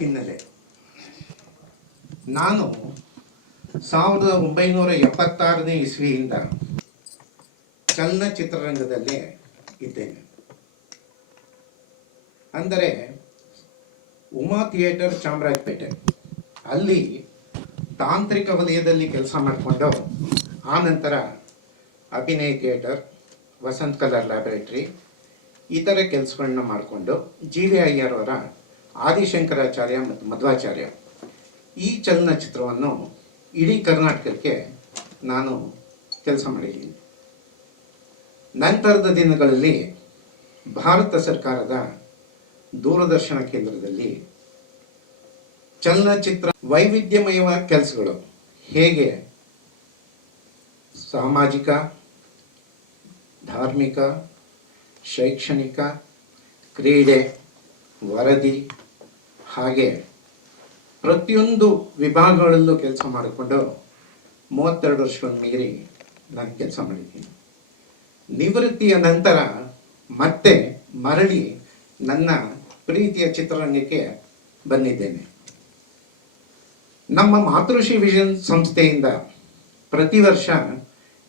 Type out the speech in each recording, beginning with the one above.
ಹಿನ್ನೆಲೆ. ನಾನು 1976ನೇ ಇಸ್ವಿಯಿಂದ ಚಲನಚಿತ್ರರಂಗದಲ್ಲೇ ಇದ್ದೇನೆ. ಅಂದರೆ ಉಮಾ ಥಿಯೇಟರ್ ಚಾಮರಾಜಪೇಟೆ, ಅಲ್ಲಿ ತಾಂತ್ರಿಕ ವಲಯದಲ್ಲಿ ಕೆಲಸ ಮಾಡಿಕೊಂಡು ಆನಂತರ ಅಭಿನಯ ಥಿಯೇಟರ್, ವಸಂತ್ ಕಲರ್ ಲ್ಯಾಬೊರೇಟರಿ ಇತರ ಕೆಲಸಗಳನ್ನ ಮಾಡಿಕೊಂಡು GV ಅಯ್ಯರ್ ಅವರ ಆದಿಶಂಕರಾಚಾರ್ಯ ಮತ್ತು ಮಧ್ವಾಚಾರ್ಯ ಈ ಚಲನಚಿತ್ರವನ್ನು ಇಡೀ ಕರ್ನಾಟಕಕ್ಕೆ ನಾನು ಕೆಲಸ ಮಾಡಿದ್ದೀನಿ. ನಂತರದ ದಿನಗಳಲ್ಲಿ ಭಾರತ ಸರ್ಕಾರದ ದೂರದರ್ಶನ ಕೇಂದ್ರದಲ್ಲಿ ಚಲನಚಿತ್ರ ವೈವಿಧ್ಯಮಯವಾದ ಕೆಲಸಗಳು ಹೇಗೆ ಸಾಮಾಜಿಕ, ಧಾರ್ಮಿಕ, ಶೈಕ್ಷಣಿಕ, ಕ್ರೀಡೆ, ವರದಿ ಹಾಗೆ ಪ್ರತಿಯೊಂದು ವಿಭಾಗಗಳಲ್ಲೂ ಕೆಲಸ ಮಾಡಿಕೊಂಡು 32 ವರ್ಷಗಳನ್ನು ಮೀರಿ ನಾನು ಕೆಲಸ ಮಾಡಿದ್ದೀನಿ. ನಿವೃತ್ತಿಯ ನಂತರ ಮತ್ತೆ ಮರಳಿ ನನ್ನ ಪ್ರೀತಿಯ ಚಿತ್ರರಂಗಕ್ಕೆ ಬಂದಿದ್ದೇನೆ. ನಮ್ಮ ಮಾತೃಶ್ರೀ ವಿಷನ್ ಸಂಸ್ಥೆಯಿಂದ ಪ್ರತಿ ವರ್ಷ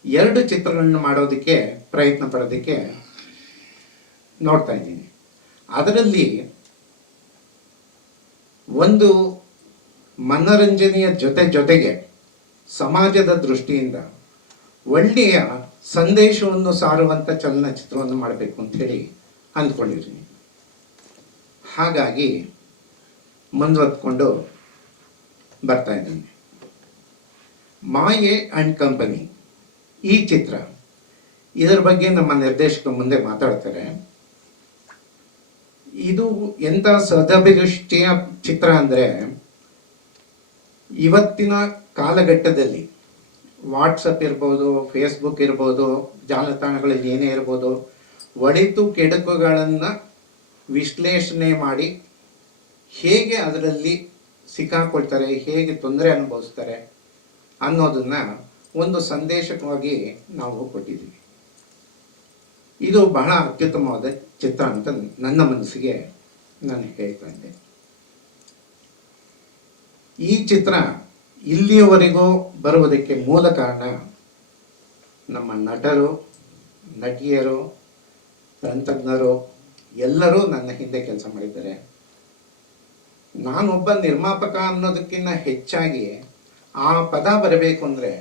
2 ಚಿತ್ರಗಳನ್ನು ಮಾಡೋದಕ್ಕೆ ಪ್ರಯತ್ನ ಪಡೋದಕ್ಕೆ ನೋಡ್ತಾ ಇದ್ದೀನಿ. ಅದರಲ್ಲಿ ಒಂದು ಮನರಂಜನೆಯ ಜೊತೆಗೆ ಸಮಾಜದ ದೃಷ್ಟಿಯಿಂದ ಒಳ್ಳೆಯ ಸಂದೇಶವನ್ನು ಸಾರುವಂಥ ಚಲನಚಿತ್ರವನ್ನು ಮಾಡಬೇಕು ಅಂಥೇಳಿ ಅಂದ್ಕೊಂಡಿದ್ದೀನಿ. ಹಾಗಾಗಿ ಮುಂದುವರೆದುಕೊಂಡು ಬರ್ತಾ ಇದ್ದೀನಿ. ಮಾಯೆ ಆ್ಯಂಡ್ ಕಂಪನಿ ಈ ಚಿತ್ರ, ಇದರ ಬಗ್ಗೆ ನಮ್ಮ ನಿರ್ದೇಶಕರು ಮುಂದೆ ಮಾತಾಡ್ತಾರೆ. ಇದು ಎಂಥ ಸದಭಿರುಷ್ಟಿಯ ಚಿತ್ರ ಅಂದರೆ, ಇವತ್ತಿನ ಕಾಲಘಟ್ಟದಲ್ಲಿ ವಾಟ್ಸಪ್ ಇರ್ಬೋದು, ಫೇಸ್ಬುಕ್ ಇರ್ಬೋದು, ಜಾಲತಾಣಗಳಲ್ಲಿ ಏನೇ ಇರ್ಬೋದು, ಒಳಿತು ಕೆಡುಕುಗಳನ್ನು ವಿಶ್ಲೇಷಣೆ ಮಾಡಿ ಹೇಗೆ ಅದರಲ್ಲಿ ಸಿಕ್ಕಾಕೊಳ್ತಾರೆ, ಹೇಗೆ ತೊಂದರೆ ಅನುಭವಿಸ್ತಾರೆ ಅನ್ನೋದನ್ನು ಒಂದು ಸಂದೇಶವಾಗಿ ನಾವು ಕೊಟ್ಟಿದ್ದೀವಿ. ಇದು ಬಹಳ ಅತ್ಯುತ್ತಮವಾದ ಚಿತ್ರ ಅಂತ ನನ್ನ ಮನಸ್ಸಿಗೆ ನಾನು ಹೇಳ್ತಾ ಇದ್ದೆ. ಈ ಚಿತ್ರ ಇಲ್ಲಿಯವರೆಗೂ ಬರುವುದಕ್ಕೆ ಮೂಲ ಕಾರಣ ನಮ್ಮ ನಟರು, ನಟಿಯರು, ತಂತ್ರಜ್ಞರು ಎಲ್ಲರೂ ನನ್ನ ಹಿಂದೆ ಕೆಲಸ ಮಾಡಿದ್ದಾರೆ. ನಾನೊಬ್ಬ ನಿರ್ಮಾಪಕ ಅನ್ನೋದಕ್ಕಿಂತ ಹೆಚ್ಚಾಗಿ ಆ ಪದ ಬರಬೇಕು ಅಂದರೆ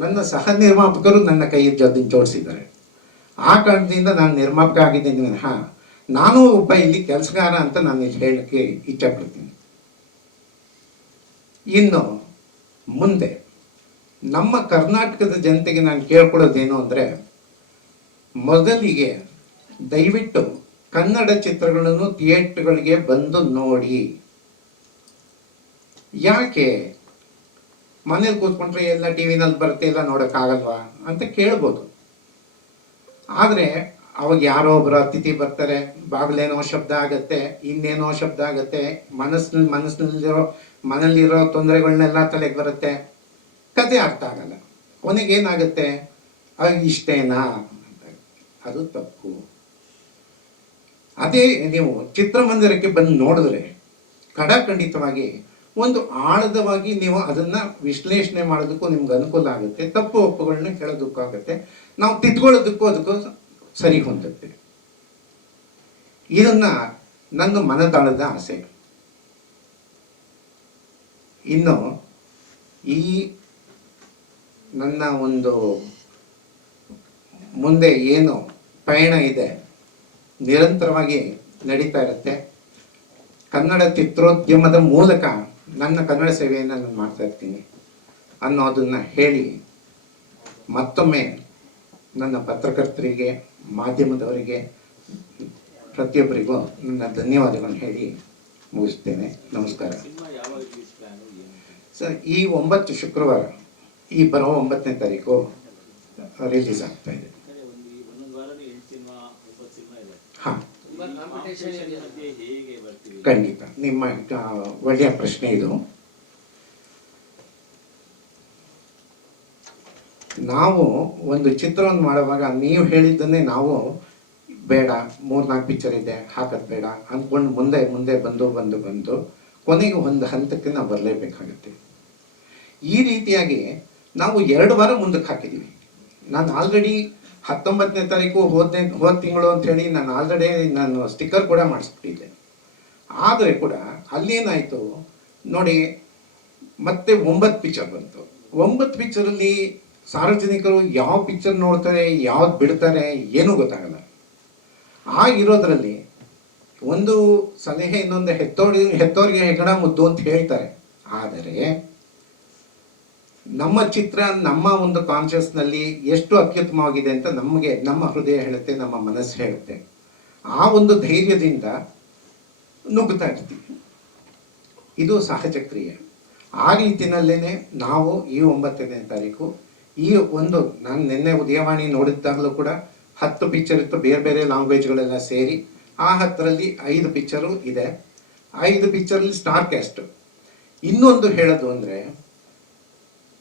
ನನ್ನ ಸಹ ನಿರ್ಮಾಪಕರು ನನ್ನ ಕೈ ಜೋಡಿಸಿದ್ದಾರೆ. ಆ ಕಾರಣದಿಂದ ನಾನು ನಿರ್ಮಾಪಕ ಆಗಿದ್ದೀನಿ ವಿನಃ ನಾನು ಒಬ್ಬ ಇಲ್ಲಿ ಕೆಲಸಗಾರ ಅಂತ ನಾನು ಹೇಳಕ್ಕೆ ಇಚ್ಛಪಡ್ತೀನಿ. ಇನ್ನು ಮುಂದೆ ನಮ್ಮ ಕರ್ನಾಟಕದ ಜನತೆಗೆ ನಾನು ಕೇಳ್ಕೊಳ್ಳೋದೇನು ಅಂದರೆ, ಮೊದಲಿಗೆ ದಯವಿಟ್ಟು ಕನ್ನಡ ಚಿತ್ರಗಳನ್ನು ಥಿಯೇಟರ್ಗಳಿಗೆ ಬಂದು ನೋಡಿ. ಯಾಕೆ ಮನೇಲಿ ಕೂತ್ಕೊಂಡ್ರೆ ಎಲ್ಲ ಟಿವಿನಲ್ಲಿ ಬರುತ್ತೆ, ಎಲ್ಲ ನೋಡೋಕ್ಕಾಗಲ್ವಾ ಅಂತ ಕೇಳ್ಬೋದು. ಆದರೆ ಅವಾಗ ಯಾರೋ ಒಬ್ಬರು ಅತಿಥಿ ಬರ್ತಾರೆ, ಬಾಗಿಲೇನೋ ಶಬ್ದ ಆಗುತ್ತೆ, ಇನ್ನೇನೋ ಶಬ್ದ ಆಗುತ್ತೆ, ಮನೇಲಿರೋ ತೊಂದರೆಗಳನ್ನೆಲ್ಲ ತಲೆಗೆ ಬರುತ್ತೆ, ಕತೆ ಅರ್ಥ ಆಗಲ್ಲ. ಕೊನೆಗೇನಾಗುತ್ತೆ, ಇಷ್ಟೇನಾ ಅಂತ. ಅದು ತಪ್ಪು. ಅದೇ ನೀವು ಚಿತ್ರಮಂದಿರಕ್ಕೆ ಬಂದು ನೋಡಿದ್ರೆ ಖಂಡಿತವಾಗಿ ಒಂದು ಆಳದವಾಗಿ ನೀವು ಅದನ್ನು ವಿಶ್ಲೇಷಣೆ ಮಾಡೋದಕ್ಕೂ ನಿಮ್ಗೆ ಅನುಕೂಲ ಆಗುತ್ತೆ. ತಪ್ಪು ಒಪ್ಪುಗಳನ್ನ ಕೇಳೋದಕ್ಕೂ ಆಗುತ್ತೆ, ನಾವು ತಿದ್ಕೊಳ್ಳೋದಕ್ಕೂ ಅದಕ್ಕೂ ಸರಿ ಹೊಂದುತ್ತೆ. ಇದನ್ನ ನನ್ನ ಮನದಾಳದ ಆಸೆ. ಇನ್ನು ಈ ನನ್ನ ಒಂದು ಮುಂದೆ ಏನು ಪಯಣ ಇದೆ ನಿರಂತರವಾಗಿ ನಡೀತಾ ಇರುತ್ತೆ. ಕನ್ನಡ ಚಿತ್ರೋದ್ಯಮದ ಮೂಲಕ ನನ್ನ ಕನ್ನಡ ಸೇವೆಯನ್ನು ನಾನು ಮಾಡ್ತಾ ಇರ್ತೀನಿ ಅನ್ನೋದನ್ನು ಹೇಳಿ ಮತ್ತೊಮ್ಮೆ ನನ್ನ ಪತ್ರಕರ್ತರಿಗೆ, ಮಾಧ್ಯಮದವರಿಗೆ, ಪ್ರತಿಯೊಬ್ಬರಿಗೂ ನನ್ನ ಧನ್ಯವಾದಗಳನ್ನು ಹೇಳಿ ಮುಗಿಸ್ತೇನೆ. ನಮಸ್ಕಾರ ಸರ್. ಈ 9 ಶುಕ್ರವಾರ, ಈ ಬರೋ 9ನೇ ತಾರೀಕು ರಿಲೀಸ್ ಆಗ್ತಾ ಇದೆ. ಹಾಂ, ಖಂಡಿತ ನಿಮ್ಮ ಒಳ್ಳೆಯ ಪ್ರಶ್ನೆ ಇದು. ನಾವು ಒಂದು ಚಿತ್ರವನ್ನು ಮಾಡುವಾಗ ನೀವು ಹೇಳಿದ್ದನ್ನೇ ನಾವು ಬೇಡ, 3-4 ಪಿಕ್ಚರ್ ಇದೆ ಹಾಕೋದು ಬೇಡ ಅಂದ್ಕೊಂಡು ಮುಂದೆ ಬಂದು ಕೊನೆಗೆ ಒಂದು ಹಂತಕ್ಕೆ ನಾವು ಬರಲೇಬೇಕಾಗುತ್ತೆ. ಈ ರೀತಿಯಾಗಿ ನಾವು 2 ವಾರ ಮುಂದಕ್ಕೆ ಹಾಕಿದ್ದೀವಿ. ನಾನು ಆಲ್ರೆಡಿ 19ನೇ ತಾರೀಕು ಹೋದ ತಿಂಗಳು ಅಂಥೇಳಿ ನಾನು ಸ್ಟಿಕ್ಕರ್ ಕೂಡ ಮಾಡಿಸ್ಬಿಟ್ಟಿದ್ದೆ. ಆದರೆ ಕೂಡ ಅಲ್ಲೇನಾಯಿತು ನೋಡಿ, ಮತ್ತೆ 9 ಪಿಕ್ಚರ್ ಬಂತು. 9 ಪಿಕ್ಚರಲ್ಲಿ ಸಾರ್ವಜನಿಕರು ಯಾವ ಪಿಕ್ಚರ್ ನೋಡ್ತಾರೆ, ಯಾವ್ದು ಬಿಡ್ತಾರೆ ಏನೂ ಗೊತ್ತಾಗಲ್ಲ. ಆಗಿರೋದ್ರಲ್ಲಿ ಒಂದು ಸಲಹೆ, ಇನ್ನೊಂದು ಹೆತ್ತೋರಿಗೆ ಹೆಗಣ ಮುದ್ದು ಅಂತ ಹೇಳ್ತಾರೆ. ಆದರೆ ನಮ್ಮ ಚಿತ್ರ ನಮ್ಮ ಒಂದು ಕಾನ್ಷಿಯಸ್ನಲ್ಲಿ ಎಷ್ಟು ಅತ್ಯುತ್ತಮವಾಗಿದೆ ಅಂತ ನಮ್ಮ ಹೃದಯ ಹೇಳುತ್ತೆ, ನಮ್ಮ ಮನಸ್ಸು ಹೇಳುತ್ತೆ. ಆ ಒಂದು ಧೈರ್ಯದಿಂದ ನುಗ್ಗುತ್ತಾ ಇರ್ತೀವಿ. ಇದು ಸಹಜ ಕ್ರಿಯೆ. ಆ ರೀತಿಯಲ್ಲೇ ನಾವು ಈ 9ನೇ ತಾರೀಕು ನಾನು ನಿನ್ನೆ ಉದಯವಾಣಿ ನೋಡಿದ್ದಾಗಲೂ ಕೂಡ 10 ಪಿಕ್ಚರ್ ಇತ್ತು, ಬೇರೆ ಬೇರೆ ಲ್ಯಾಂಗ್ವೇಜ್ಗಳೆಲ್ಲ ಸೇರಿ. ಆ 10ರಲ್ಲಿ 5 ಪಿಕ್ಚರು ಇದೆ. 5 ಪಿಕ್ಚರಲ್ಲಿ ಸ್ಟಾರ್ ಕ್ಯಾಸ್ಟ್. ಇನ್ನೊಂದು ಹೇಳೋದು ಅಂದರೆ,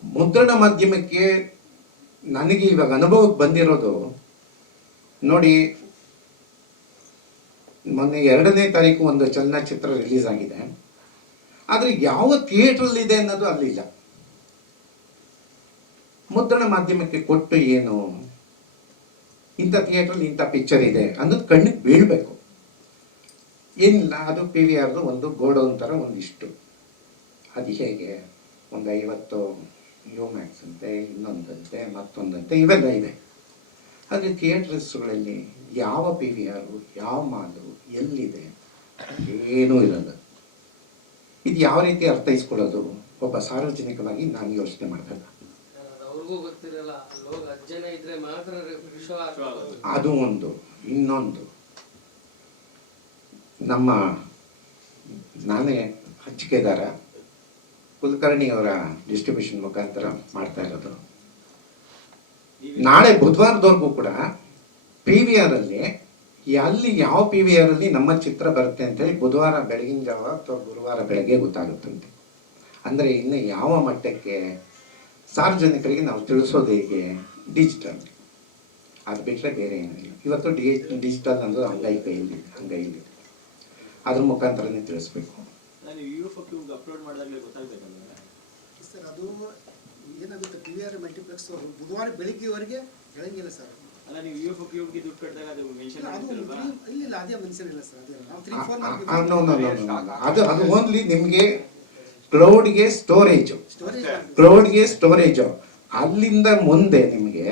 ಮುದ್ರಣ ಮಾಧ್ಯಮಕ್ಕೆ ನನಗೆ ಇವಾಗ ಅನುಭವಕ್ಕೆ ಬಂದಿರೋದು ನೋಡಿ, ಮೊನ್ನೆ 2ನೇ ತಾರೀಕು ಒಂದು ಚಲನಚಿತ್ರ ರಿಲೀಸ್ ಆಗಿದೆ. ಆದರೆ ಯಾವ ಥಿಯೇಟ್ರಲ್ಲಿದೆ ಅನ್ನೋದು ಅಲ್ಲಿಲ್ಲ. ಮುದ್ರಣ ಮಾಧ್ಯಮಕ್ಕೆ ಕೊಟ್ಟು ಏನು, ಇಂಥ ಥಿಯೇಟ್ರಲ್ಲಿ ಇಂಥ ಪಿಕ್ಚರ್ ಇದೆ ಅನ್ನೋದು ಕಣ್ಣಿಗೆ ಬೀಳಬೇಕು. ಏನಿಲ್ಲ, ಅದು PVRದು ಒಂದು ಗೋಡೌನ್ ಥರ ಒಂದಿಷ್ಟು. ಅದು ಹೇಗೆ ಒಂದು 50 ಮ್ಯಾಕ್ಸ್ ಅಂತೆ, ಇನ್ನೊಂದಂತೆ, ಮತ್ತೊಂದಂತೆ, ಇವೆಲ್ಲ ಇದೆ. ಆದರೆ ಥಿಯೇಟರ್ಸ್ಗಳಲ್ಲಿ ಯಾವ PVR, ಯಾವ ಮಾಲು, ಎಲ್ಲಿದೆ, ಏನೂ ಇರಲ್ಲ. ಇದು ಯಾವ ರೀತಿ ಅರ್ಥೈಸ್ಕೊಳ್ಳೋದು ಒಬ್ಬ ಸಾರ್ವಜನಿಕವಾಗಿ ನಾನು ಯೋಚನೆ ಮಾಡಿದಾಗ. ಅದು ಒಂದು. ಇನ್ನೊಂದು, ನಾನೇ ಹಂಚಿಕೆದಾರ, ಕುಲಕರ್ಣಿಯವರ ಡಿಸ್ಟ್ರಿಬ್ಯೂಷನ್ ಮುಖಾಂತರ ಮಾಡ್ತಾ ಇರೋದು. ನಾಳೆ ಬುಧವಾರದವರೆಗೂ ಕೂಡ PVRಲ್ಲಿ ಅಲ್ಲಿ ಯಾವ PVRಲ್ಲಿ ನಮ್ಮ ಚಿತ್ರ ಬರುತ್ತೆ ಅಂತೇಳಿ ಬುಧವಾರ ಬೆಳಗಿನ ಜಾವ ಅಥವಾ ಗುರುವಾರ ಬೆಳಗ್ಗೆ ಗೊತ್ತಾಗುತ್ತಂತೆ. ಅಂದರೆ ಇನ್ನು ಯಾವ ಮಟ್ಟಕ್ಕೆ ಸಾರ್ವಜನಿಕರಿಗೆ ನಾವು ತಿಳಿಸೋದು ಹೇಗೆ? ಡಿಜಿಟಲ್. ಅದು ಬಿಟ್ಟರೆ ಬೇರೆ ಏನಿಲ್ಲ. ಇವತ್ತು ಡಿಜಿಟಲ್ ಅಂದ್ರೆ ಅಂಗೈಲಿ ಅದ್ರ ಮುಖಾಂತರನೇ ತಿಳಿಸ್ಬೇಕು. ಅಪ್ಲೋಡ್ ಮಾಡಿದಾಗಲೇ ಗೊತ್ತಾಗಬೇಕಲ್ಲ ಸರ್. ಅದು ಏನಾಗುತ್ತೆ, PVR ಮಲ್ಟಿಪ್ಲೆಕ್ಸ್ ಅವರು ಬುಧವಾರ ಬೆಳಿಗ್ಗೆವರೆಗೆ ಹೇಳಂಗಿಲ್ಲ ಸರ್. ಅಲ್ಲ, ನೀವು UFOಗೆ ದುಡ್ಡು ಕಟ್ಟಿದಾಗ ಅದು ಮೆನ್ಷನ್ ಇಲ್ಲ, ಅದೇ ಮೆನ್ಷನ್ ಇಲ್ಲ ಸರ್. ಅದೇ ನಾವು 3-4 ಅದು ಓನ್ಲಿ ನಿಮಗೆ ಕ್ಲೌಡ್ಗೆ ಸ್ಟೋರೇಜ್. ಅಲ್ಲಿಂದ ಮುಂದೆ ನಿಮಗೆ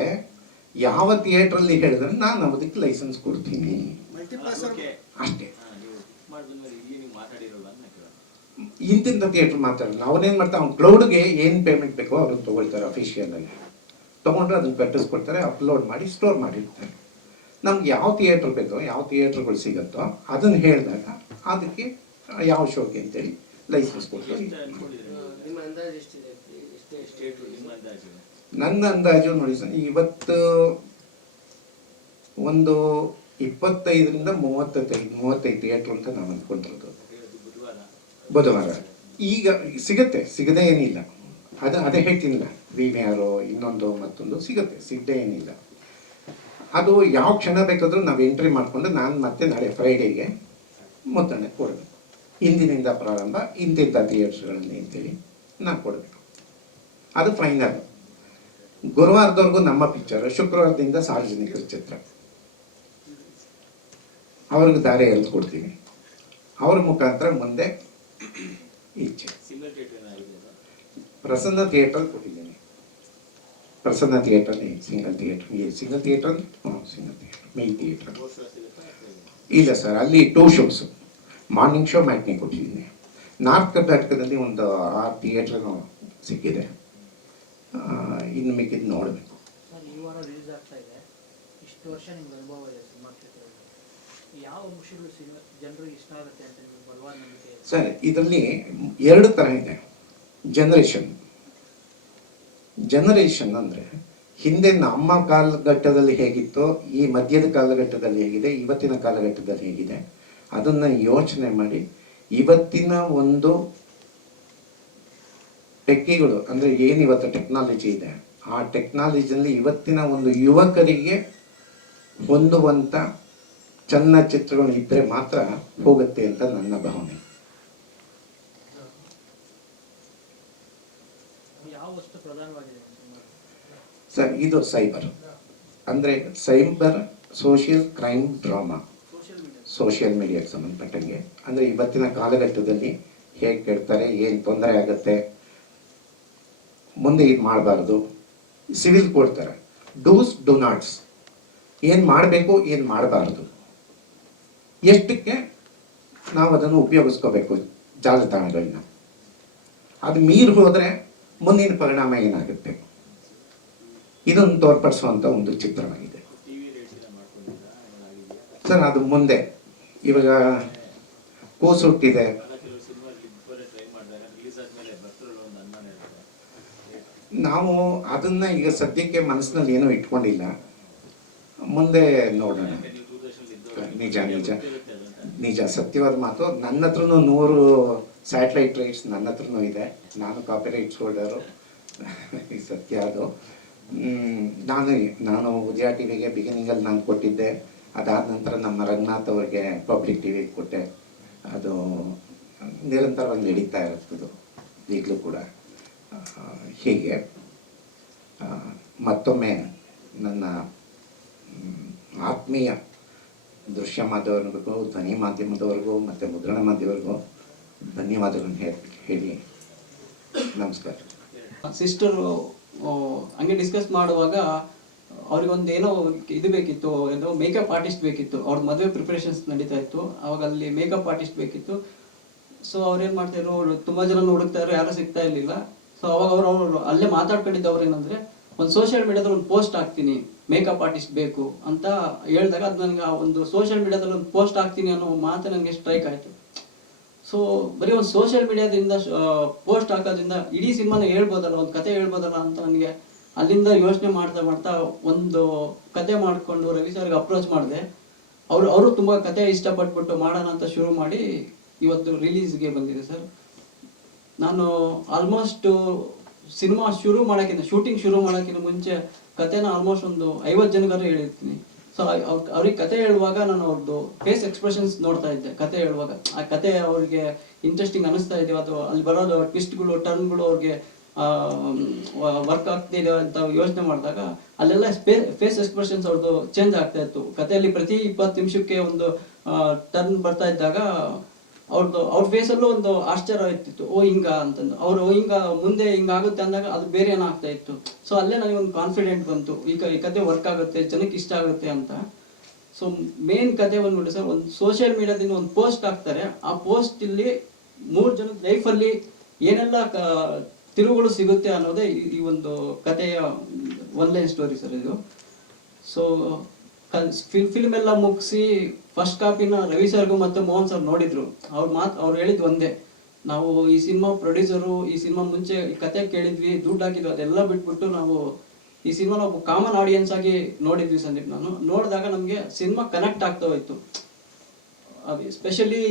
ಯಾವ ಥಿಯೇಟ್ರಲ್ಲಿ ಹೇಳಿದ್ರೆ ನಾನು ಅದಕ್ಕೆ ಲೈಸೆನ್ಸ್ ಕೊಡ್ತೀನಿ ಅಷ್ಟೇ. ಇಂತಿಂಥ ಥಿಯೇಟ್ರ್ ಮಾತಾಡಲ್ಲ. ಅವನೇನು ಮಾಡ್ತಾರೆ, ಅವ್ನು ಕ್ಲೌಡ್ಗೆ ಏನು ಪೇಮೆಂಟ್ ಬೇಕೋ ಅವ್ರನ್ನ ತೊಗೊಳ್ತಾರೆ. ಅಫಿಷಿಯಲಾಗಿ ತೊಗೊಂಡ್ರೆ ಅದನ್ನು ಕಟ್ಟಿಸ್ಕೊಡ್ತಾರೆ, ಅಪ್ಲೋಡ್ ಮಾಡಿ ಸ್ಟೋರ್ ಮಾಡಿರ್ತಾರೆ. ನಮ್ಗೆ ಯಾವ ಥಿಯೇಟ್ರ್ ಬೇಕೋ, ಯಾವ ಥಿಯೇಟ್ರ್ಗಳು ಸಿಗುತ್ತೋ ಅದನ್ನು ಹೇಳಿದಾಗ ಅದಕ್ಕೆ ಯಾವ ಶೋಗೆ ಅಂತೇಳಿ ಲೈಸೆನ್ಸ್ ಕೊಡ್ತಾರೆ. ನನ್ನ ಅಂದಾಜು ನೋಡಿ ಸರ್, ಇವತ್ತು ಒಂದು 25ರಿಂದ 35 ಥಿಯೇಟ್ರ್ ಅಂತ ನಾವು ಅಂದ್ಕೊಂಡಿರೋದು. ಬುಧವಾರ ಈಗ ಸಿಗದೆ ಏನಿಲ್ಲ. ಅದೇ ಹೇಳ್ತೀನಿಲ್ಲ, PVR ಇನ್ನೊಂದು ಮತ್ತೊಂದು ಸಿಗದೆ ಏನಿಲ್ಲ. ಅದು ಯಾವ ಕ್ಷಣ ಬೇಕಾದರೂ ನಾವು ಎಂಟ್ರಿ ಮಾಡಿಕೊಂಡು ನಾನು ಮತ್ತೆ ನಾಳೆ ಫ್ರೈಡೇಗೆ ಮೊತ್ತನೇ ಕೊಡಬೇಕು. ಇಂದಿನಿಂದ ಪ್ರಾರಂಭ, ಇಂತಿಂಥ ಥಿಯೇಟ್ರ್ಗಳಲ್ಲಿ ಅಂತೇಳಿ ನಾನು ಕೊಡಬೇಕು. ಅದು ಫೈನಲ್. ಗುರುವಾರದವರೆಗೂ ನಮ್ಮ ಪಿಕ್ಚರ್, ಶುಕ್ರವಾರದಿಂದ ಸಾರ್ವಜನಿಕರ ಚಿತ್ರ ಅವ್ರಿಗೆ ದಾರಿ ಎಲ್ಲಿ ಕೊಡ್ತೀವಿ. ಅವ್ರ ಮುಖಾಂತರ ಮುಂದೆ ಈಚೆ ಪ್ರಸನ್ನ ಥಿಯೇಟರ್ ಕೊಟ್ಟಿದ್ದೀನಿ. ಪ್ರಸನ್ನ ಥಿಯೇಟರ್ಲಿ ಸಿಂಗಲ್ ಥಿಯೇಟರ್ ಮೇನ್ ಥಿಯೇಟರ್ ಇಲ್ಲ ಸರ್. ಅಲ್ಲಿ 2 ಶೋಸ್, ಮಾರ್ನಿಂಗ್ ಶೋ, ಮ್ಯಾಟ್ನಿ ಕೊಟ್ಟಿದ್ದೀನಿ. ನಾರ್ತ್ ಕರ್ನಾಟಕದಲ್ಲಿ ಒಂದು 6 ಥಿಯೇಟ್ರ್ ಸಿಕ್ಕಿದೆ. ಇನ್ನು ಮಿಕ್ಕಿದ್ದು ನೋಡಬೇಕು. ಸರ್, ಇದರಲ್ಲಿ 2 ಥರ ಇದೆ. ಜನರೇಷನ್ ಅಂದರೆ ಹಿಂದೆ ನಮ್ಮ ಕಾಲಘಟ್ಟದಲ್ಲಿ ಹೇಗಿತ್ತೋ, ಈ ಮಧ್ಯದ ಕಾಲಘಟ್ಟದಲ್ಲಿ ಹೇಗಿದೆ, ಇವತ್ತಿನ ಕಾಲಘಟ್ಟದಲ್ಲಿ ಹೇಗಿದೆ, ಅದನ್ನು ಯೋಚನೆ ಮಾಡಿ ಇವತ್ತಿನ ಒಂದು ಟೆಕ್ಕಿಗಳು ಅಂದರೆ ಏನಿವತ್ತು ಟೆಕ್ನಾಲಜಿ ಇದೆ, ಆ ಟೆಕ್ನಾಲಜಿಯಲ್ಲಿ ಇವತ್ತಿನ ಒಂದು ಯುವಕರಿಗೆ ಹೊಂದುವಂಥ ಚಲನಚಿತ್ರಗಳು ಇದ್ದರೆ ಮಾತ್ರ ಹೋಗುತ್ತೆ ಅಂತ ನನ್ನ ಭಾವನೆ. ಯಾವ ವಸ್ತು ಪ್ರಧಾನವಾಗಿದೆ? ಸರ್ ಇದು ಸೈಬರ್ ಅಂದರೆ cyber social crime drama, social ಮೀಡಿಯಾಗೆ ಸಂಬಂಧಪಟ್ಟಂಗೆ. ಅಂದರೆ ಇವತ್ತಿನ ಕಾಲಘಟ್ಟದಲ್ಲಿ ಹೇಗೆ ಕೆಡ್ತಾರೆ, ಏನು ತೊಂದರೆ ಆಗುತ್ತೆ, ಮುಂದೆ ಇದು ಮಾಡಬಾರ್ದು, ಸಿವಿಲ್ ಕೊಡ್ತಾರೆ ಡೂಸ್ ಡು ನಾಟ್ಸ್, ಏನು ಮಾಡಬೇಕು ಏನು ಮಾಡಬಾರ್ದು, ಎಷ್ಟಕ್ಕೆ ನಾವು ಅದನ್ನು ಉಪಯೋಗಿಸ್ಕೋಬೇಕು ಜಾಲತಾಣಗಳನ್ನ, ಅದು ಮೀರಿ ಹೋದರೆ ಮುಂದಿನ ಪರಿಣಾಮ ಏನಾಗುತ್ತೆ, ಇದನ್ನು ತೋರ್ಪಡಿಸುವಂಥ ಒಂದು ಚಿತ್ರವಾಗಿದೆ ಸರ್. ಅದು ಮುಂದೆ ಇವಾಗ ಕೂಸುಟ್ಟಿದೆ, ನಾವು ಅದನ್ನ ಈಗ ಸದ್ಯಕ್ಕೆ ಮನಸ್ಸಿನಲ್ಲಿ ಏನೂ ಇಟ್ಕೊಂಡಿಲ್ಲ, ಮುಂದೆ ನೋಡೋಣ. ನಿಜ ನಿಜ ನಿಜ ಸತ್ಯವಾದ ಮಾತು. ನನ್ನ ಹತ್ರನೂ 100 ಸ್ಯಾಟಲೈಟ್ ರೈಟ್ಸ್ ನನ್ನ ಹತ್ರನೂ ಇದೆ, ನಾನು ಕಾಪಿ ರೈಟ್ಸ್ ಹೋಲ್ಡರು, ಈ ಸತ್ಯ ಅದು. ನಾನು ಉದಯ ಟಿ ವಿಗೆ ಬಿಗಿನಿಂಗಲ್ಲಿ ನಾನು ಕೊಟ್ಟಿದ್ದೆ, ಅದಾದ ನಂತರ ನಮ್ಮ ರಂಗನಾಥ್ ಅವ್ರಿಗೆ ಪಬ್ಲಿಕ್ ಟಿ ವಿಗೆ ಕೊಟ್ಟೆ. ಅದು ನಿರಂತರವಾಗಿ ನಡೀತಾ ಇರುತ್ತದು ಈಗಲೂ ಕೂಡ. ಹೀಗೆ ಮತ್ತೊಮ್ಮೆ ನನ್ನ ಆತ್ಮೀಯ ದೃಶ್ಯ ಮಾಧ್ಯಮದವರೆಗೂ, ಧ್ವನಿ ಮಾಧ್ಯಮದವರೆಗೂ ಮತ್ತು ಮುದ್ರಣ ಮಾಧ್ಯಮದವರೆಗೂ ಧನ್ಯವಾದಗಳನ್ನು ಹೇಳಿ ನಮಸ್ಕಾರ. ಸಿಸ್ಟರು ಹಂಗೆ ಡಿಸ್ಕಸ್ ಮಾಡುವಾಗ ಅವ್ರಿಗೊಂದು ಏನೋ ಇದು ಬೇಕಿತ್ತು, ಏನೋ ಮೇಕಪ್ ಆರ್ಟಿಸ್ಟ್ ಬೇಕಿತ್ತು. ಅವ್ರ ಮದುವೆ ಪ್ರಿಪ್ರೇಷನ್ಸ್ ನಡೀತಾ ಇತ್ತು, ಅವಾಗ ಅಲ್ಲಿ ಮೇಕಪ್ ಆರ್ಟಿಸ್ಟ್ ಬೇಕಿತ್ತು. ಸೊ ಅವ್ರೇನು ಮಾಡ್ತಾಯಿದ್ರು, ತುಂಬ ಜನ ಹುಡುಕ್ತಾ ಇದ್ರು, ಯಾರೂ ಸಿಗ್ತಾ ಇರಲಿಲ್ಲ. ಸೊ ಅವಾಗ ಅವರು ಅಲ್ಲೇ ಮಾತಾಡ್ಕೊಂಡಿದ್ದವ್ರು ಏನಂದರೆ, ಒಂದು ಸೋಷಿಯಲ್ ಮೀಡಿಯಾದಲ್ಲಿ ಒಂದು ಪೋಸ್ಟ್ ಹಾಕ್ತೀನಿ, ಮೇಕಪ್ ಆರ್ಟಿಸ್ಟ್ ಬೇಕು ಅಂತ ಹೇಳಿದಾಗ ಅದು ನನಗೆ ಆ ಒಂದು ಸೋಷಿಯಲ್ ಮೀಡಿಯಾದಲ್ಲಿ ಒಂದು ಪೋಸ್ಟ್ ಹಾಕ್ತೀನಿ ಅನ್ನೋ ಮಾತು ನನಗೆ ಸ್ಟ್ರೈಕ್ ಆಯಿತು. ಸೊ ಬರೀ ಒಂದು ಸೋಷಿಯಲ್ ಮೀಡಿಯಾದಿಂದ ಪೋಸ್ಟ್ ಹಾಕೋದ್ರಿಂದ ಇಡೀ ಸಿನಿಮಾನ ಹೇಳ್ಬೋದಲ್ಲ, ಒಂದು ಕತೆ ಹೇಳ್ಬೋದಲ್ಲ ಅಂತ ನನಗೆ ಅಲ್ಲಿಂದ ಯೋಚನೆ ಮಾಡ್ತಾ ಮಾಡ್ತಾ ಒಂದು ಕತೆ ಮಾಡಿಕೊಂಡು ರವಿ ಸರ್ಗೆ ಅಪ್ರೋಚ್ ಮಾಡಿದೆ. ಅವರು ತುಂಬ ಕತೆ ಇಷ್ಟಪಟ್ಬಿಟ್ಟು ಮಾಡೋಣ ಅಂತ ಶುರು ಮಾಡಿ ಇವತ್ತು ರಿಲೀಸ್ಗೆ ಬಂದಿದೆ ಸರ್. ನಾನು ಆಲ್ಮೋಸ್ಟ್ ಸಿನಿಮಾ ಶೂಟಿಂಗ್ ಶುರು ಮಾಡೋಕ್ಕಿಂತ ಮುಂಚೆ ಕತೆನ ಆಲ್ಮೋಸ್ಟ್ ಒಂದು 50 ಜನಗಾರು ಹೇಳಿರ್ತೀನಿ. ಸೊ ಅವ್ರಿಗೆ ಕತೆ ಹೇಳುವಾಗ ನಾನು ಅವ್ರದ್ದು ಫೇಸ್ ಎಕ್ಸ್ಪ್ರೆಷನ್ಸ್ ನೋಡ್ತಾ ಇದ್ದೆ. ಕತೆ ಹೇಳುವಾಗ ಆ ಕತೆ ಅವ್ರಿಗೆ ಇಂಟ್ರೆಸ್ಟಿಂಗ್ ಅನಿಸ್ತಾ ಇದೆಯೋ ಅಥವಾ ಅಲ್ಲಿ ಬರೋದು ಟ್ವಿಸ್ಟ್ಗಳು ಟರ್ನ್ಗಳು ಅವ್ರಿಗೆ ವರ್ಕ್ ಆಗ್ತಿದೆ ಅಂತ ಯೋಚನೆ ಮಾಡಿದಾಗ ಅಲ್ಲೆಲ್ಲ ಫೇಸ್ ಎಕ್ಸ್ಪ್ರೆಷನ್ಸ್ ಅವ್ರದ್ದು ಚೇಂಜ್ ಆಗ್ತಾ ಇತ್ತು. ಕಥೆಯಲ್ಲಿ ಪ್ರತಿ 20 ನಿಮಿಷಕ್ಕೆ ಒಂದು ಟರ್ನ್ ಬರ್ತಾ ಇದ್ದಾಗ ಅವ್ರ ಫೇಸಲ್ಲೂ ಒಂದು ಆಶ್ಚರ್ಯ ಇರ್ತಿತ್ತು, ಓ ಹಿಂಗ ಅಂತಂದು. ಅವರು ಹಿಂಗ ಮುಂದೆ ಹಿಂಗಾಗುತ್ತೆ ಅಂದಾಗ ಅದು ಬೇರೆ ಏನಾಗ್ತಾ ಇತ್ತು. ಸೊ ಅಲ್ಲೇ ನನಗೆ ಒಂದು ಕಾನ್ಫಿಡೆಂಟ್ ಬಂತು, ಈ ಕತೆ ವರ್ಕ್ ಆಗುತ್ತೆ, ಜನಕ್ಕೆ ಇಷ್ಟ ಆಗುತ್ತೆ ಅಂತ. ಸೊ ಮೇನ್ ಕತೆ ಬಂದ್ಬಿಟ್ಟು ಸರ್, ಒಂದು ಸೋಷಿಯಲ್ ಮೀಡಿಯಾದಿಂದ ಒಂದು ಪೋಸ್ಟ್ ಹಾಕ್ತಾರೆ. ಆ ಪೋಸ್ಟ್ ಇಲ್ಲಿ 3 ಜನದ ಲೈಫಲ್ಲಿ ಏನೆಲ್ಲ ತಿರುವುಗಳು ಸಿಗುತ್ತೆ ಅನ್ನೋದೇ ಈ ಒಂದು ಕಥೆಯ ಒನ್ಲೈನ್ ಸ್ಟೋರಿ ಸರ್ ಇದು. ಸೊ ಫಿಲ್ಮ್ ಎಲ್ಲ ಮುಗಿಸಿ ಫಸ್ಟ್ ಕಾಪಿನ ರವಿ ಸರ್ಗೂ ಮತ್ತು ಮೋಹನ್ ಸರ್ ನೋಡಿದ್ರು. ಅವ್ರು ಹೇಳಿದ್ ಒಂದೇ, ನಾವು ಈ ಸಿನಿಮಾ ಪ್ರೊಡ್ಯೂಸರು, ಈ ಸಿನಿಮಾ ಮುಂಚೆ ಈ ಕತೆ ಕೇಳಿದ್ವಿ, ದುಡ್ಡು ಹಾಕಿದ್ವಿ, ಅದೆಲ್ಲ ಬಿಟ್ಬಿಟ್ಟು ನಾವು ಈ ಸಿನಿಮಾನ ಒಬ್ಬ ಕಾಮನ್ ಆಡಿಯನ್ಸ್ ಆಗಿ ನೋಡಿದ್ವಿ ಸಂದೀಪ್. ನಾನು ನೋಡಿದಾಗ ನಮಗೆ ಸಿನಿಮಾ ಕನೆಕ್ಟ್ ಆಗ್ತಾ ಹೋಯ್ತು. ಎಸ್ಪೆಷಲಿ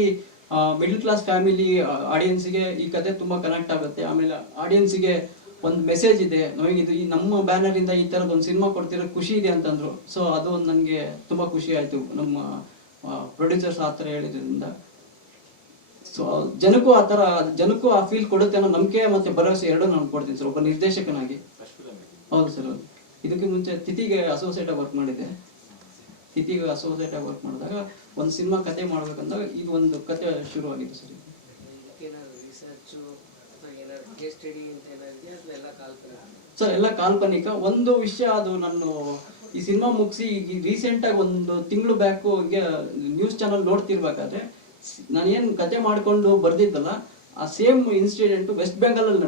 ಮಿಡಲ್ ಕ್ಲಾಸ್ ಫ್ಯಾಮಿಲಿ ಆಡಿಯನ್ಸಿಗೆ ಈ ಕತೆ ತುಂಬ ಕನೆಕ್ಟ್ ಆಗುತ್ತೆ. ಆಮೇಲೆ ಆಡಿಯನ್ಸಿಗೆ ಒಂದು ಮೆಸೇಜ್ ಇದೆ, ನಮಗೆ ಇದು ಈ ನಮ್ಮ ಬ್ಯಾನರಿಂದ ಈ ಥರದ್ದು ಒಂದು ಸಿನಿಮಾ ಕೊಡ್ತಿರೋ ಖುಷಿ ಇದೆ ಅಂತಂದ್ರು. ಸೊ ಅದು ಒಂದು ನನಗೆ ತುಂಬ ಖುಷಿ ಆಯಿತು, ನಮ್ಮ ಪ್ರೊಡ್ಯೂಸರ್ಸ್ ಆ ಥರ ಹೇಳಿದ್ರಿಂದ. ಸೊ ಜನಕ್ಕೂ ಆ ಫೀಲ್ ಕೊಡುತ್ತೆ ಅನ್ನೋ ನಂಬಿಕೆ ಮತ್ತು ಭರವಸೆ ಎರಡೂ ನಾನು ಕೊಡ್ತೀನಿ ಸರ್, ಒಬ್ಬ ನಿರ್ದೇಶಕನಾಗಿ. ಹೌದು ಸರ್. ಇದಕ್ಕೆ ಮುಂಚೆ ತಿಥಿಗೆ ಅಸೋಸಿಯೇಟ್ ಆಗಿ ವರ್ಕ್ ಮಾಡಿದ್ದೆ. ತಿಥಿಗೆ ಅಸೋಸಿಯೇಟ್ ಆಗಿ ವರ್ಕ್ ಮಾಡಿದಾಗ ಒಂದು ಸಿನಿಮಾ ಕತೆ ಮಾಡ್ಬೇಕಂದಾಗ ಇದು ಒಂದು ಕತೆ ಶುರುವಾಗಿತ್ತು ಸರ್. ಸರ್ ಎಲ್ಲ ಕಾಲ್ಪನಿಕ. ಒಂದು ವಿಷಯ, ಅದು ನಾನು ಈ ಸಿನಿಮಾ ಮುಗಿಸಿ ರೀಸೆಂಟಾಗಿ ಒಂದು ತಿಂಗಳು ಬ್ಯಾಕು ಹೀಗೆ ನ್ಯೂಸ್ ಚಾನಲ್ ನೋಡ್ತಿರ್ಬೇಕಾದ್ರೆ ನಾನೇನು ಕತೆ ಮಾಡಿಕೊಂಡು ಬರ್ದಿದ್ದಲ್ಲ, ಆ ಸೇಮ್ ಇನ್ಸಿಡೆಂಟು ವೆಸ್ಟ್ ಬೆಂಗಾಲಲ್ಲಿ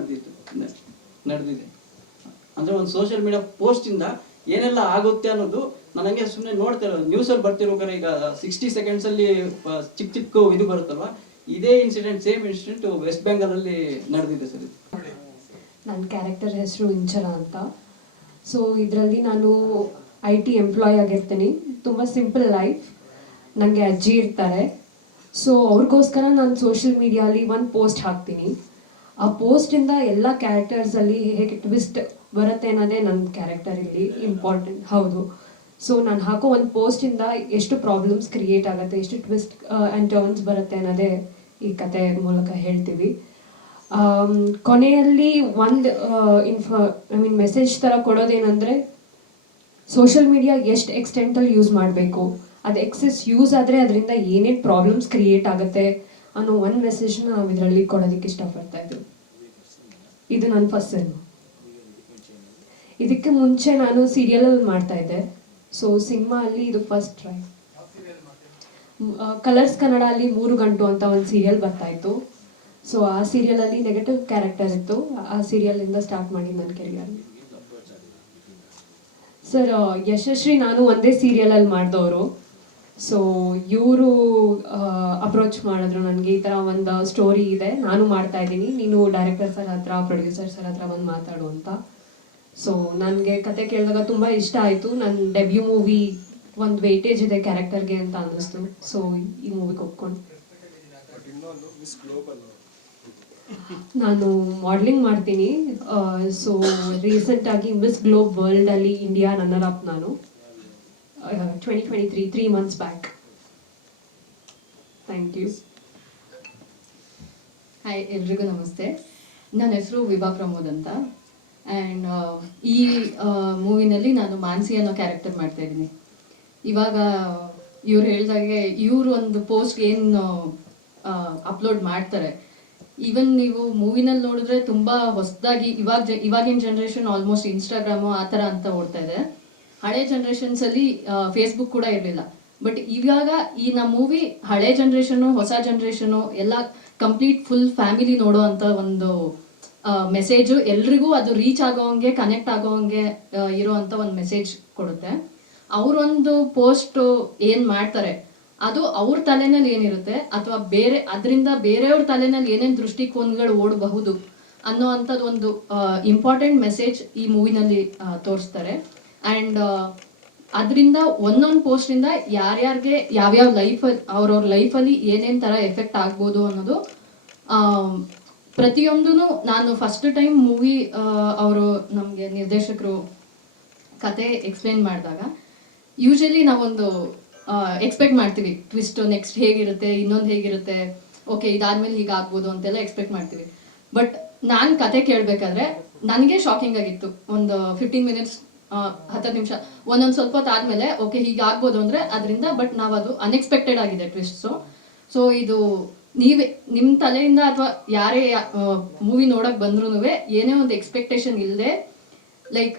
ನಡೆದಿದೆ. ಅಂದರೆ ಒಂದು ಸೋಷಿಯಲ್ ಮೀಡಿಯಾ ಪೋಸ್ಟಿಂದ ಏನೆಲ್ಲ ಆಗುತ್ತೆ ಅನ್ನೋದು ನನಗೆ ಸುಮ್ಮನೆ ನೋಡ್ತಾ ಇರೋದು. ನ್ಯೂಸಲ್ಲಿ ಬರ್ತಿರ್ಬೇಕಾದ್ರೆ ಈಗ 60 ಸೆಕೆಂಡ್ಸಲ್ಲಿ ಚಿಕ್ಕ ಇದು ಬರುತ್ತಲ್ವ, ಇದೇ ಇನ್ಸಿಡೆಂಟ್, ಸೇಮ್ ಇನ್ಸಿಡೆಂಟ್ ವೆಸ್ಟ್ ಬೆಂಗಾಲಲ್ಲಿ ನಡೆದಿದೆ ಸರ್. ನನ್ನ ಕ್ಯಾರೆಕ್ಟರ್ ಹೆಸರು ಇಂಚರ ಅಂತ. ಸೊ ಇದರಲ್ಲಿ ನಾನು IT ಎಂಪ್ಲಾಯ್ ಆಗಿರ್ತೀನಿ. ತುಂಬ ಸಿಂಪಲ್ ಲೈಫ್. ನನಗೆ ಅಜ್ಜಿ ಇರ್ತಾರೆ. ಸೊ ಅವ್ರಿಗೋಸ್ಕರ ನಾನು ಸೋಷಿಯಲ್ ಮೀಡಿಯಾಲಿ ಒಂದು ಪೋಸ್ಟ್ ಹಾಕ್ತೀನಿ. ಆ ಪೋಸ್ಟಿಂದ ಎಲ್ಲ ಕ್ಯಾರೆಕ್ಟರ್ಸಲ್ಲಿ ಹೇಗೆ ಟ್ವಿಸ್ಟ್ ಬರುತ್ತೆ ಅನ್ನೋದೇ ನನ್ನ ಕ್ಯಾರೆಕ್ಟರ್ ಇಲ್ಲಿ ಇಂಪಾರ್ಟೆಂಟ್. ಹೌದು. ಸೊ ನಾನು ಹಾಕೋ ಒಂದು ಪೋಸ್ಟಿಂದ ಎಷ್ಟು ಪ್ರಾಬ್ಲಮ್ಸ್ ಕ್ರಿಯೇಟ್ ಆಗುತ್ತೆ, ಎಷ್ಟು ಟ್ವಿಸ್ಟ್ ಆ್ಯಂಡ್ ಟರ್ನ್ಸ್ ಬರುತ್ತೆ ಅನ್ನೋದೇ ಈ ಕತೆ ಮೂಲಕ ಹೇಳ್ತೀವಿ. ಕೊನೆಯಲ್ಲಿ ಒಂದು ಮೆಸೇಜ್ ಥರ ಕೊಡೋದೇನೆಂದರೆ ಸೋಷಿಯಲ್ ಮೀಡಿಯಾ ಎಷ್ಟು ಎಕ್ಸ್ಟೆಂಟಲ್ಲಿ ಯೂಸ್ ಮಾಡಬೇಕು, ಅದು ಎಕ್ಸೆಸ್ ಯೂಸ್ ಆದರೆ ಅದರಿಂದ ಏನೇನು ಪ್ರಾಬ್ಲಮ್ಸ್ ಕ್ರಿಯೇಟ್ ಆಗುತ್ತೆ ಅನ್ನೋ ಒಂದು ಮೆಸೇಜ್ನ ನಾವು ಇದರಲ್ಲಿ ಕೊಡೋದಕ್ಕೆ ಇಷ್ಟಪಡ್ತಾ ಇದ್ವಿ. ಇದು ನನ್ನ ಫಸ್ಟ್ ಸಿನಿಮಾ. ಇದಕ್ಕೆ ಮುಂಚೆ ನಾನು ಸೀರಿಯಲಲ್ಲಿ ಮಾಡ್ತಾ ಇದ್ದೆ. ಸೊ ಸಿನಿಮಾ ಅಲ್ಲಿ ಇದು ಫಸ್ಟ್ ಟ್ರೈ. ಕಲರ್ಸ್ ಕನ್ನಡ ಅಲ್ಲಿ 3 ಗಂಟು ಅಂತ ಒಂದು ಸೀರಿಯಲ್ ಬರ್ತಾ ಇತ್ತು. ಸೊ ಆ ಸೀರಿಯಲಲ್ಲಿ ನೆಗೆಟಿವ್ ಕ್ಯಾರೆಕ್ಟರ್ ಇತ್ತು. ಆ ಸೀರಿಯಲಿಂದ ಸ್ಟಾರ್ಟ್ ಮಾಡಿ ನನ್ನ ಕೆರಿಯರ್. ಸರ್ ಯಶಸ್ವಿ ನಾನು ಒಂದೇ ಸೀರಿಯಲಲ್ಲಿ ಮಾಡಿದವರು. ಸೊ ಇವರು ಅಪ್ರೋಚ್ ಮಾಡಿದ್ರು ನನಗೆ, ಈ ಥರ ಒಂದು ಸ್ಟೋರಿ ಇದೆ, ನಾನು ಮಾಡ್ತಾ ಇದ್ದೀನಿ, ನೀನು ಡೈರೆಕ್ಟರ್ ಸರ್ ಹತ್ರ ಪ್ರೊಡ್ಯೂಸರ್ ಸರ್ ಹತ್ರ ಬಂದು ಮಾತಾಡು ಅಂತ. ಸೊ ನನಗೆ ಕತೆ ಕೇಳಿದಾಗ ತುಂಬ ಇಷ್ಟ ಆಯಿತು. ನನ್ನ ಡೆಬ್ಯೂ ಮೂವಿ ಒಂದು ವೇಟೇಜ್ ಇದೆ ಕ್ಯಾರೆಕ್ಟರ್ಗೆ ಅಂತ ಅನ್ನಿಸ್ತು. ಸೊ ಈ ಮೂವಿಗೆ ಒಪ್ಕೊಂಡು ನಾನು ಮಾಡೆಲಿಂಗ್ ಮಾಡ್ತೀನಿ. ಸೊ ರೀಸೆಂಟಾಗಿ ಮಿಸ್ ಗ್ಲೋಬ್ ವರ್ಲ್ಡಲ್ಲಿ ಇಂಡಿಯಾ ರನ್ನರ್ ಅಪ್ ನಾನು 2023 3 months back. Thank you. Hi, ಎಲ್ರಿಗೂ ನಮಸ್ತೆ. ನನ್ನ ಹೆಸರು ವಿಭಾ ಪ್ರಮೋದ್ ಅಂತ. ಆ್ಯಂಡ್ ಈ ಮೂವಿನಲ್ಲಿ ನಾನು ಮಾನ್ಸಿ ಅನ್ನೋ ಕ್ಯಾರೆಕ್ಟರ್ ಮಾಡ್ತಾ ಇದ್ದೀನಿ. ಇವಾಗ ಇವ್ರು ಹೇಳ್ದಾಗೆ ಇವರು ಒಂದು ಪೋಸ್ಟ್ ಏನು ಅಪ್ಲೋಡ್ ಮಾಡ್ತಾರೆ, ಈವನ್ ನೀವು ಮೂವಿನಲ್ಲಿ ನೋಡಿದ್ರೆ ತುಂಬ ಹೊಸದಾಗಿ ಇವಾಗಿನ ಜನ್ರೇಷನ್ ಆಲ್ಮೋಸ್ಟ್ ಇನ್ಸ್ಟಾಗ್ರಾಮು ಆ ಥರ ಅಂತ ಓಡ್ತಾ ಇದೆ. ಹಳೆ ಜನ್ರೇಷನ್ಸಲ್ಲಿ ಫೇಸ್ಬುಕ್ ಕೂಡ ಇರಲಿಲ್ಲ. ಬಟ್ ಇವಾಗ ಈ ನಮ್ಮ ಮೂವಿ ಹಳೆ ಜನ್ರೇಷನು ಹೊಸ ಜನ್ರೇಷನು ಎಲ್ಲ ಕಂಪ್ಲೀಟ್ ಫುಲ್ ಫ್ಯಾಮಿಲಿ ನೋಡೋ ಅಂಥ ಒಂದು ಮೆಸೇಜು, ಎಲ್ರಿಗೂ ಅದು ರೀಚ್ ಆಗೋವಂಗೆ ಕನೆಕ್ಟ್ ಆಗೋವಂಗೆ ಇರೋ ಅಂಥ ಒಂದು ಮೆಸೇಜ್ ಕೊಡುತ್ತೆ. ಅವರೊಂದು ಪೋಸ್ಟು ಏನು ಮಾಡ್ತಾರೆ ಅದು ಅವ್ರ ತಲೆನಲ್ಲಿ ಏನಿರುತ್ತೆ ಅಥವಾ ಅದರಿಂದ ಬೇರೆಯವ್ರ ತಲೆನಲ್ಲಿ ಏನೇನು ದೃಷ್ಟಿಕೋನಗಳು ಓಡಬಹುದು ಅನ್ನೋ ಅಂಥದ್ದು ಒಂದು ಇಂಪಾರ್ಟೆಂಟ್ ಮೆಸೇಜ್ ಈ ಮೂವಿನಲ್ಲಿ ತೋರಿಸ್ತಾರೆ. ಆ್ಯಂಡ್ ಅದರಿಂದ ಒಂದೊಂದು ಪೋಸ್ಟಿಂದ ಯಾರ್ಯಾರಿಗೆ ಯಾವ್ಯಾವ ಲೈಫಲ್ಲಿ ಅವ್ರವ್ರ ಲೈಫಲ್ಲಿ ಏನೇನು ಥರ ಎಫೆಕ್ಟ್ ಆಗ್ಬೋದು ಅನ್ನೋದು ಪ್ರತಿಯೊಂದೂ ನಾನು ಫಸ್ಟ್ ಟೈಮ್ ಮೂವಿ ಅವರು ನಮಗೆ ನಿರ್ದೇಶಕರು ಕತೆ ಎಕ್ಸ್ಪ್ಲೇನ್ ಮಾಡಿದಾಗ ಯೂಶಲಿ ನಾವೊಂದು ಎಕ್ಸ್ಪೆಕ್ಟ್ ಮಾಡ್ತೀವಿ, ಟ್ವಿಸ್ಟ್ ನೆಕ್ಸ್ಟ್ ಹೇಗಿರುತ್ತೆ, ಇನ್ನೊಂದು ಹೇಗಿರುತ್ತೆ, ಓಕೆ ಇದಾದ್ಮೇಲೆ ಹೀಗಾಗ್ಬೋದು ಅಂತೆಲ್ಲ ಎಕ್ಸ್ಪೆಕ್ಟ್ ಮಾಡ್ತೀವಿ. ಬಟ್ ನಾನು ಕತೆ ಕೇಳಬೇಕಾದ್ರೆ ನನಗೆ ಶಾಕಿಂಗ್ ಆಗಿತ್ತು. ಒಂದು 15 minutes 10 ನಿಮಿಷ ಒಂದೊಂದು ಸ್ವಲ್ಪ ಹೊತ್ತು ಆದಮೇಲೆ ಓಕೆ ಹೀಗಾಗ್ಬೋದು ಅಂದರೆ ಅದರಿಂದ, ಬಟ್ ನಾವು ಅದು ಅನ್ಎಕ್ಸ್ಪೆಕ್ಟೆಡ್ ಆಗಿದೆ ಟ್ವಿಸ್ಟ್ಸು. ಸೊ ಇದು ನೀವೇ ನಿಮ್ಮ ತಲೆಯಿಂದ ಅಥವಾ ಯಾರೇ ಮೂವಿ ನೋಡೋಕೆ ಬಂದ್ರೂ ಏನೇ ಒಂದು ಎಕ್ಸ್ಪೆಕ್ಟೇಷನ್ ಇಲ್ಲದೆ ಲೈಕ್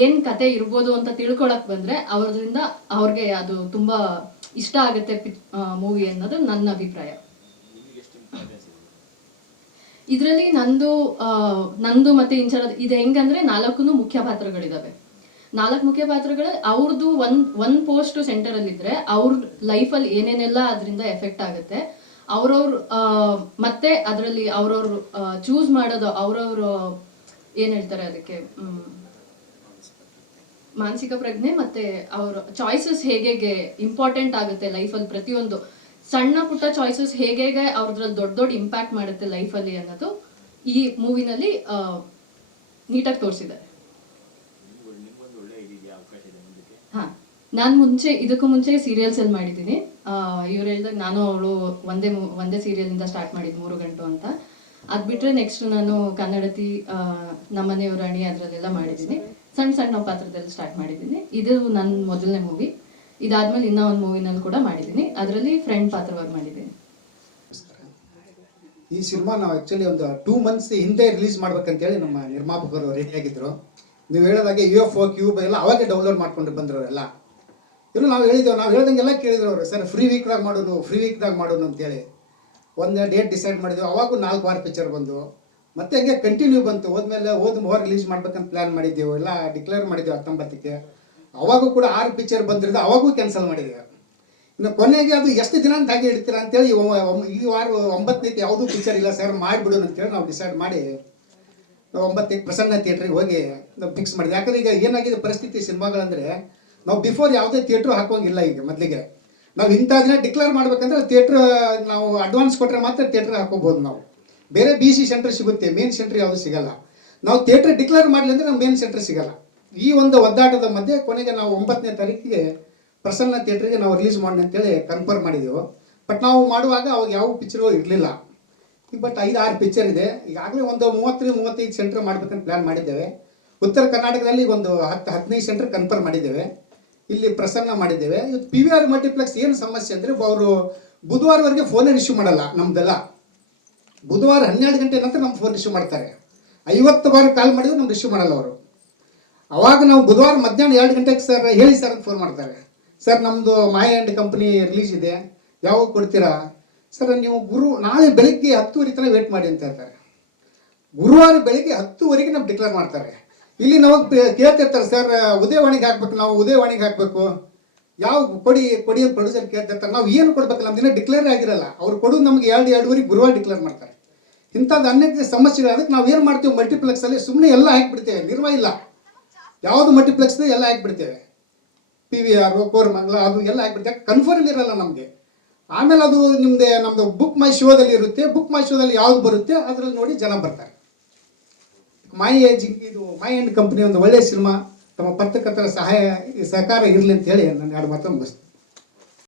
ಏನು ಕತೆ ಇರ್ಬೋದು ಅಂತ ತಿಳ್ಕೊಳಕ್ ಬಂದರೆ ಅವ್ರಿಗೆ ಅದು ತುಂಬ ಇಷ್ಟ ಆಗುತ್ತೆ ಮೂವಿ ಅನ್ನೋದು ನನ್ನ ಅಭಿಪ್ರಾಯ. ಇದರಲ್ಲಿ ನಂದು ಮತ್ತೆ ಇಂಚರದ ಇದು ಹೆಂಗಂದ್ರೆ 4 ಮುಖ್ಯ ಪಾತ್ರಗಳಿದಾವೆ. 4 ಮುಖ್ಯ ಪಾತ್ರಗಳು ಅವ್ರದ್ದು ಒಂದ್ ಪೋಸ್ಟ್ ಸೆಂಟರಲ್ಲಿದ್ರೆ ಅವ್ರ ಲೈಫಲ್ಲಿ ಏನೇನೆಲ್ಲ ಅದರಿಂದ ಎಫೆಕ್ಟ್ ಆಗುತ್ತೆ, ಅವ್ರವ್ರು ಮತ್ತೆ ಅದರಲ್ಲಿ ಅವ್ರವ್ರು ಚೂಸ್ ಮಾಡೋದು, ಅವ್ರವ್ರು ಏನ್ ಹೇಳ್ತಾರೆ ಅದಕ್ಕೆ ಮಾನಸಿಕ ಪ್ರಜ್ಞೆ ಮತ್ತೆ ಅವ್ರ ಚಾಯ್ಸಸ್ ಹೇಗೆ ಇಂಪಾರ್ಟೆಂಟ್ ಆಗುತ್ತೆ ಲೈಫಲ್ಲಿ. ಪ್ರತಿಯೊಂದು ಸಣ್ಣ ಪುಟ್ಟ ಚಾಯ್ಸಸ್ ಹೇಗೆ ಅವ್ರದ್ರಲ್ಲಿ ದೊಡ್ಡ ಇಂಪ್ಯಾಕ್ಟ್ ಮಾಡುತ್ತೆ ಲೈಫಲ್ಲಿ ಅನ್ನೋದು ಈ ಮೂವಿನಲ್ಲಿ ನೀಟಾಗಿ ತೋರಿಸಿದ್ದಾರೆ. ಹಾ, ನಾನು ಇದಕ್ಕೂ ಮುಂಚೆ ಸೀರಿಯಲ್ಸ್ ಅಲ್ಲಿ ಮಾಡಿದ್ದೀನಿ. ಇವ್ರು ಹೇಳ್ದಾಗ ನಾನು ಅವಳು ಒಂದೇ ಸೀರಿಯಲಿಂದ ಸ್ಟಾರ್ಟ್ ಮಾಡಿದ್ದು 3 ಗಂಟು ಅಂತ. ಅದು ಬಿಟ್ಟರೆ ನೆಕ್ಸ್ಟ್ ನಾನು ಕನ್ನಡತಿ, ನಮ್ಮನೆಯವ್ರ ರಾಣಿ ಅದರಲ್ಲೆಲ್ಲ ಮಾಡಿದ್ದೀನಿ. ಸಣ್ಣ ಪಾತ್ರದಲ್ಲಿ ಸ್ಟಾರ್ಟ್ ಮಾಡಿದ್ದೀನಿ. ಇದು ನನ್ನ ಮೊದಲನೇ ಮೂವಿ. ಇದಾದ್ಮೇಲೆ ಇನ್ನೂ ಒಂದು ಮೂವಿನಲ್ಲಿ ಕೂಡ ಮಾಡಿದ್ದೀನಿ, ಅದರಲ್ಲಿ ಫ್ರೆಂಡ್ ಪಾತ್ರವಾಗಿ ಮಾಡಿದ್ದೀನಿ. ಈ ಸಿನಿಮಾ ನಾವು ಆ್ಯಕ್ಚುಲಿ ಒಂದು 2 months ಹಿಂದೆ ರಿಲೀಸ್ ಮಾಡ್ಬೇಕಂತೇಳಿ ನಮ್ಮ ನಿರ್ಮಾಪಕರು ರೆಡಿಯಾಗಿದ್ದರು. ನೀವು ಹೇಳೋದಾಗೆ UFO ಕ್ಯೂಬ್ ಎಲ್ಲ ಅವಾಗೆ ಡೌನ್ಲೋಡ್ ಮಾಡ್ಕೊಂಡು ಬಂದ್ರವರೆಲ್ಲ. ಇವರು ನಾವು ಹೇಳ್ದಂಗೆಲ್ಲ ಕೇಳಿದ್ರು ಅವರು, ಸರ್ ಫ್ರೀ ವೀಕ್ದಾಗ ಮಾಡೋನು ಅಂತೇಳಿ ಒಂದು ಡೇಟ್ ಡಿಸೈಡ್ ಮಾಡಿದ್ವಿ. ಅವಾಗೂ 4 ವಾರ ಪಿಕ್ಚರ್ ಬಂದು ಮತ್ತೆ ಹಂಗೆ ಕಂಟಿನ್ಯೂ ಬಂತು. ಹೋದ ರಿಲೀಸ್ ಮಾಡ್ಬೇಕಂತ ಪ್ಲ್ಯಾನ್ ಮಾಡಿದ್ದೆವು, ಎಲ್ಲ ಡಿಕ್ಲೇರ್ ಮಾಡಿದ್ದೆವು 19ಕ್ಕೆ. ಅವಾಗೂ ಕೂಡ 6 ಪಿಕ್ಚರ್ ಬಂದಿರೋದು, ಅವಾಗೂ ಕ್ಯಾನ್ಸಲ್ ಮಾಡಿದ್ದೇವೆ. ಇನ್ನು ಕೊನೆಗೆ ಅದು ಎಷ್ಟು ದಿನ ಅಂತ ಹಾಗೆ ಇಡ್ತೀರಾ ಅಂತೇಳಿ ಈ ವಾರ 9ನೇದು ಯಾವುದೂ ಪಿಕ್ಚರ್ ಇಲ್ಲ ಸರ್ ಮಾಡಿಬಿಡೋಣ ಅಂತೇಳಿ ನಾವು ಡಿಸೈಡ್ ಮಾಡಿ 9ಕ್ಕೆ ಪ್ರಸನ್ನ ಥಿಯೇಟ್ರಿಗೆ ಹೋಗಿ ನಾವು ಫಿಕ್ಸ್ ಮಾಡಿದ್ವಿ. ಯಾಕಂದರೆ ಈಗ ಏನಾಗಿದೆ ಪರಿಸ್ಥಿತಿ ಸಿನಿಮಾಗಳಂದರೆ ನಾವು ಬಿಫೋರ್ ಯಾವುದೇ ಥಿಯೇಟ್ರು ಹಾಕೋಂಗಿಲ್ಲ. ಈಗ ಮೊದಲಿಗೆ ನಾವು ಇಂಥ ದಿನ ಡಿಕ್ಲೇರ್ ಮಾಡ್ಬೇಕಂದ್ರೆ ಥಿಯೇಟ್ರ್ ನಾವು ಅಡ್ವಾನ್ಸ್ ಕೊಟ್ಟರೆ ಮಾತ್ರ ಥಿಯೇಟ್ರ್ ಹಾಕೋಬೋದು. ನಾವು ಬೇರೆ BC ಸೆಂಟರ್ ಸಿಗುತ್ತೆ, ಮೇನ್ ಸೆಂಟ್ರ್ ಯಾವುದು ಸಿಗಲ್ಲ. ನಾವು ಥಿಯೇಟ್ರ್ ಡಿಕ್ಲೇರ್ ಮಾಡಲಿ ಅಂದರೆ ನಮ್ಮ ಮೇನ್ ಸೆಂಟ್ರ್ ಸಿಗಲ್ಲ. ಈ ಒಂದು ಒದ್ದಾಟದ ಮಧ್ಯೆ ಕೊನೆಗೆ ನಾವು 9ನೇ ತಾರೀಕಿಗೆ ಪ್ರಸನ್ನ ಥಿಯೇಟ್ರಿಗೆ ನಾವು ರಿಲೀಸ್ ಮಾಡಿ ಅಂತೇಳಿ ಕನ್ಫರ್ಮ್ ಮಾಡಿದೆವು. ಬಟ್ ನಾವು ಮಾಡುವಾಗ ಅವಾಗ ಯಾವ ಪಿಕ್ಚರು ಇರಲಿಲ್ಲ. ಬಟ್ 5-6 ಪಿಕ್ಚರ್ ಇದೆ. ಈಗಾಗಲೇ ಒಂದು 30-35 ಸೆಂಟರ್ ಮಾಡಬೇಕಂತ ಪ್ಲ್ಯಾನ್ ಮಾಡಿದ್ದೇವೆ. ಉತ್ತರ ಕರ್ನಾಟಕದಲ್ಲಿ ಒಂದು 10-15 ಸೆಂಟರ್ ಕನ್ಫರ್ಮ್ ಮಾಡಿದ್ದೇವೆ. ಇಲ್ಲಿ ಪ್ರಸನ್ನ ಮಾಡಿದ್ದೇವೆ. ಇವತ್ತು PVR ಮಲ್ಟಿಪ್ಲೆಕ್ಸ್ ಏನು ಸಮಸ್ಯೆ ಅಂದರೆ ಅವರು ಬುಧವಾರವರೆಗೆ ಫೋನೇ ರಿಸೀವ್ ಮಾಡಲ್ಲ ನಮ್ದೆಲ್ಲ. ಬುಧವಾರ 12 ಗಂಟೆ ನಂತರ ನಮ್ಮ ಫೋನ್ ರಿಸೀವ್ ಮಾಡ್ತಾರೆ. 50 ಬಾರಿ ಕಾಲ್ ಮಾಡಿದ್ರು ನಮ್ಗೆ ರಿಸೀವ್ ಮಾಡಲ್ಲ ಅವರು. ಅವಾಗ ನಾವು ಬುಧವಾರ ಮಧ್ಯಾಹ್ನ 2 ಗಂಟೆಗೆ ಸರ್ ಹೇಳಿ ಸರ್ ಅಂತ ಫೋನ್ ಮಾಡ್ತಾರೆ. ಸರ್ ನಮ್ಮದು ಮಾಯ ಆ್ಯಂಡ್ ಕಂಪ್ನಿ ರಿಲೀಸ್ ಇದೆ, ಯಾವಾಗ ಕೊಡ್ತೀರಾ ಸರ್? ನೀವು ನಾಳೆ ಬೆಳಿಗ್ಗೆ 10:00 ತನಕ ವೇಟ್ ಮಾಡಿ ಅಂತ ಹೇಳ್ತಾರೆ. ಗುರುವಾರ ಬೆಳಿಗ್ಗೆ 10:00 ನಮ್ಗೆ ಡಿಕ್ಲೇರ್ ಮಾಡ್ತಾರೆ. ಇಲ್ಲಿ ನಾವು ಕೇಳ್ತಿರ್ತಾರೆ ಸರ್ ಉದಯವಾಣಿಗೆ ಹಾಕ್ಬೇಕು, ನಾವು ಉದಯವಾಣಿಗೆ ಹಾಕಬೇಕು, ಯಾವ ಕೊಡಿ ಪ್ರೊಡ್ಯೂಸರ್ ಕೇಳ್ತಿರ್ತಾರೆ. ನಾವು ಏನು ಕೊಡ್ಬೇಕು, ನಮ್ದು ಇನ್ನೂ ಡಿಕ್ಲೇರ್ ಆಗಿರಲ್ಲ. ಅವ್ರು ಕೊಡೋದು ನಮಗೆ 2-2:30 ಗುರುವಾರ ಡಿಕ್ಲೇರ್ ಮಾಡ್ತಾರೆ. ಇಂಥದ್ದು ಅನೇಕ ಸಮಸ್ಯೆಗಳು. ಅದಕ್ಕೆ ನಾವು ಏನು ಮಾಡ್ತೀವಿ, ಮಲ್ಟಿಪ್ಲೆಕ್ಸಲ್ಲಿ ಸುಮ್ಮನೆ ಎಲ್ಲ ಹಾಕಿಬಿಡ್ತೇವೆ, ನಿರ್ವಹ ಇಲ್ಲ. ಯಾವುದು ಮಲ್ಟಿಪ್ಲೆಕ್ಸ್ ಎಲ್ಲ ಹಾಕಿಬಿಡ್ತೇವೆ, PVR, ಕೋರಮಂಗಲ ಅದು ಎಲ್ಲ ಹಾಕಿಬಿಡ್ತೇವೆ. ಕನ್ಫರ್ಮ್ ಇರಲ್ಲ ನಮಗೆ. ಆಮೇಲೆ ಅದು ನಮ್ಮದು ಬುಕ್ ಮೈ ಶೋದಲ್ಲಿ ಇರುತ್ತೆ. ಬುಕ್ ಮೈ ಶೋದಲ್ಲಿ ಯಾವ್ದು ಬರುತ್ತೆ ಅದರಲ್ಲಿ ನೋಡಿ ಜನ ಬರ್ತಾರೆ. ಮೈ ಆ್ಯಂಡ್ ಕಂಪ್ನಿ ಒಂದು ಒಳ್ಳೆಯ ಸಿನಿಮಾ. ತಮ್ಮ ಪತ್ರಕರ್ತರ ಸಹಕಾರ ಇರಲಿ ಅಂತ ಹೇಳಿ ನಾನು 2 ಮಾತು ಮುಗಿಸ್ತೀನಿ.